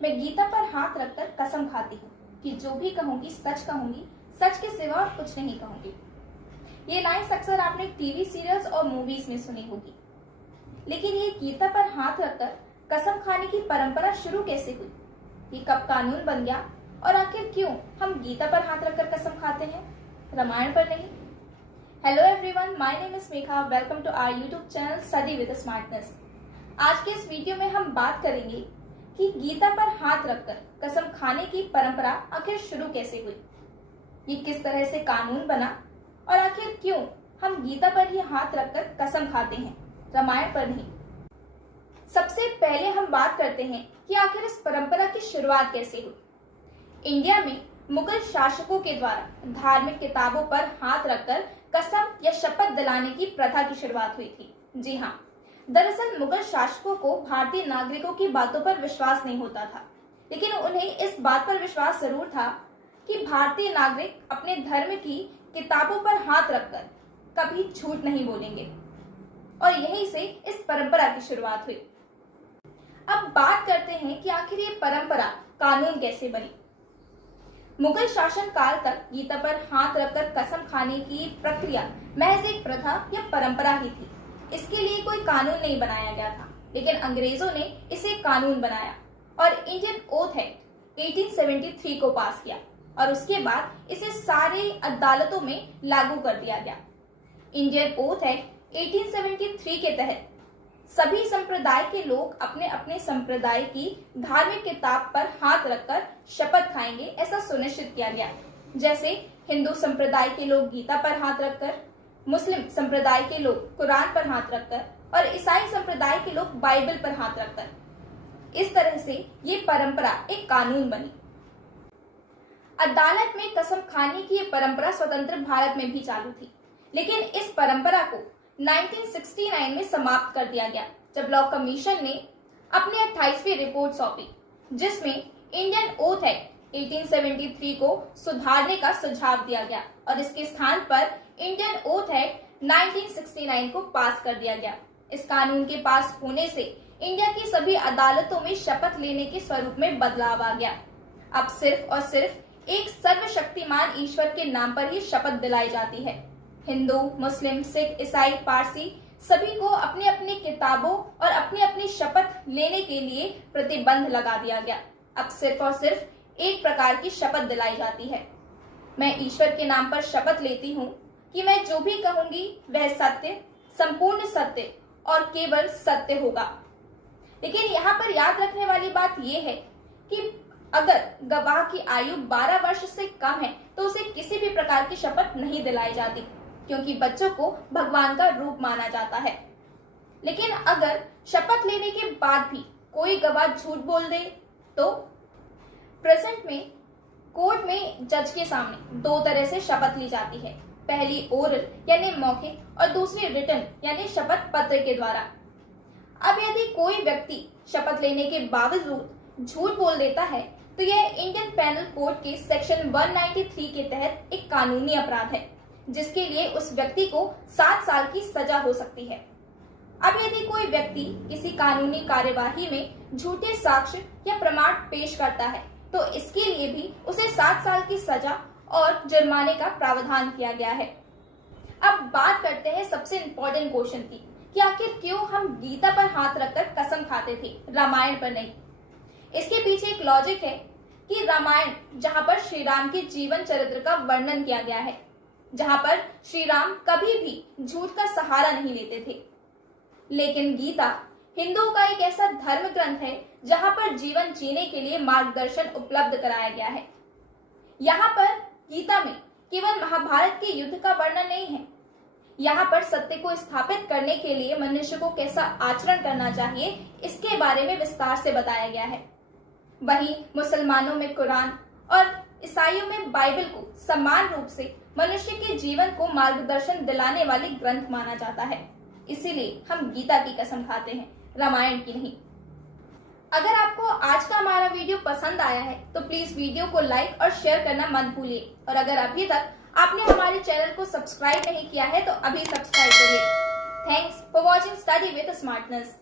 मैं गीता पर हाथ रखकर कसम खाती हूँ कि जो भी कहूंगी, सच के सिवा और कुछ नहीं कहूंगी। ये लाइन्स अक्सर आपने टीवी सीरियल्स और मूवीज में सुनी होगी, लेकिन ये गीता पर हाथ रखकर कसम खाने की परंपरा शुरू कैसे हुई, ये कब कानून बन गया और आखिर क्यों हम गीता पर हाथ रखकर कसम खाते हैं, रामायण पर नहीं। Hello everyone, my name is Megha. Welcome to our YouTube channel study with smartness. आज के इस वीडियो में हम बात करेंगे कि गीता पर हाथ रखकर कसम खाने की परंपरा आखिर शुरू कैसे हुई, ये किस तरह से कानून बना और आखिर क्यों हम गीता पर ही हाथ रखकर कसम खाते हैं, रामायण पर नहीं। सबसे पहले हम बात करते हैं कि आखिर इस परंपरा की शुरुआत कैसे हुई। इंडिया में मुगल शासकों के द्वारा धार्मिक किताबों पर हाथ रखकर कसम या शपथ दिलाने की प्रथा की शुरुआत हुई थी। जी हाँ, दरअसल मुगल शासकों को भारतीय नागरिकों की बातों पर विश्वास नहीं होता था, लेकिन उन्हें इस बात पर विश्वास जरूर था कि भारतीय नागरिक अपने धर्म की किताबों पर हाथ रखकर कभी झूठ नहीं बोलेंगे, और यहीं से इस परंपरा की शुरुआत हुई। अब बात करते हैं कि आखिर ये परंपरा कानून कैसे बनी। मुगल शासन काल तक गीता पर हाथ रखकर कसम खाने की प्रक्रिया महज एक प्रथा या परंपरा ही थी। इसके लिए कोई कानून नहीं बनाया गया था, लेकिन अंग्रेजों ने इसे कानून बनाया और इंडियन ओथ एक्ट 1873 को पास किया और उसके बाद इसे सारे अदालतों में लागू कर दिया गया। इंडियन ओथ एक्ट 1873 के तहत सभी संप्रदाय के लोग अपने अपने संप्रदाय की धार्मिक किताब पर हाथ रखकर शपथ खाएंगे, ऐसा सुनिश्चित किया गया। जैसे हिंदू संप्रदाय के लोग गीता पर हाथ रखकर, मुस्लिम संप्रदाय के लोग कुरान पर हाथ रखकर और ईसाई संप्रदाय के लोग बाइबल पर हाथ रखकर। इस तरह से ये परंपरा एक कानून बनी। अदालत में कसम खाने की ये परंपरा स्वतंत्र भारत में भी चालू थी, लेकिन इस परंपरा को 1969 में समाप्त कर दिया गया, जब लॉ कमीशन ने अपनी 28वीं रिपोर्ट सौंपी, जिसमें इंडियन ओथ एक्ट 1873 को सुधारने का सुझाव दिया गया और इसके स्थान पर इंडियन ओथ एक्ट 1969 को पास कर दिया गया। इस कानून के पास होने से इंडिया की सभी अदालतों में शपथ लेने के स्वरूप में बदलाव आ गया। अब सिर्फ और सिर्फ एक सर्वशक्तिमान ईश्वर के नाम पर ही शपथ दिलाई जाती है। हिंदू, मुस्लिम, सिख, ईसाई, पारसी सभी को अपनी अपनी किताबों और अपनी अपनी शपथ लेने के लिए प्रतिबंध लगा दिया गया। अब सिर्फ और सिर्फ एक प्रकार की शपथ दिलाई जाती है। मैं ईश्वर के नाम पर शपथ लेती हूँ कि मैं जो भी कहूंगी वह सत्य, संपूर्ण सत्य और केवल सत्य होगा। लेकिन यहाँ पर याद रखने वाली बात यह है कि अगर गवाह की आयु 12 वर्ष से कम है तो उसे किसी भी प्रकार की शपथ नहीं दिलाई जाती, क्योंकि बच्चों को भगवान का रूप माना जाता है। लेकिन अगर शपथ लेने के बाद भी कोई गवाह झूठ बोल दे तो प्रेजेंट में कोर्ट में जज के सामने दो तरह से शपथ ली जाती है। पहली ओरल यानी मौखिक और दूसरी रिटन यानी शपथ पत्र के द्वारा। अब यदि कोई व्यक्ति शपथ लेने के बावजूद झूठ बोल देता है तो यह इंडियन पेनल कोड के सेक्शन 193 के तहत एक कानूनी अपराध है, जिसके लिए उस व्यक्ति को 7 साल की सजा हो सकती है। अब यदि कोई व्यक्ति किसी कानूनी कार्यवाही में झूठे साक्ष्य या प्रमाण पेश करता है तो इसके लिए भी उसे 7 साल की सजा और जुर्माने का प्रावधान किया गया है। अब बात करते हैं सबसे इम्पोर्टेंट क्वेश्चन की कि आखिर क्यों हम गीता पर हाथ रखकर कसम खाते थे, रामायण पर नहीं। इसके पीछे एक लॉजिक है कि रामायण जहां पर श्री राम के जीवन चरित्र का वर्णन किया गया है, जहां पर श्री राम कभी भी झूठ का सहारा नहीं लेते थे, लेकिन गीता हिंदुओं का एक ऐसा धर्म ग्रंथ है जहां पर जीवन जीने के लिए मार्गदर्शन उपलब्ध कराया गया है। यहाँ पर गीता में केवल महाभारत के युद्ध का वर्णन नहीं है, यहाँ पर सत्य को स्थापित करने के लिए मनुष्य को कैसा आचरण करना चाहिए इसके बारे में विस्तार से बताया गया है। वहीं मुसलमानों में कुरान और ईसाइयों में बाइबल को समान रूप से मनुष्य के जीवन को मार्गदर्शन दिलाने वाले ग्रंथ माना जाता है। इसीलिए हम गीता की कसम खाते हैं, रामायण की नहीं। अगर आपको आज का हमारा वीडियो पसंद आया है तो प्लीज वीडियो को लाइक और शेयर करना मत भूलिए, और अगर अभी तक आपने हमारे चैनल को सब्सक्राइब नहीं किया है तो अभी सब्सक्राइब करिए। Thanks for watching study with smartness.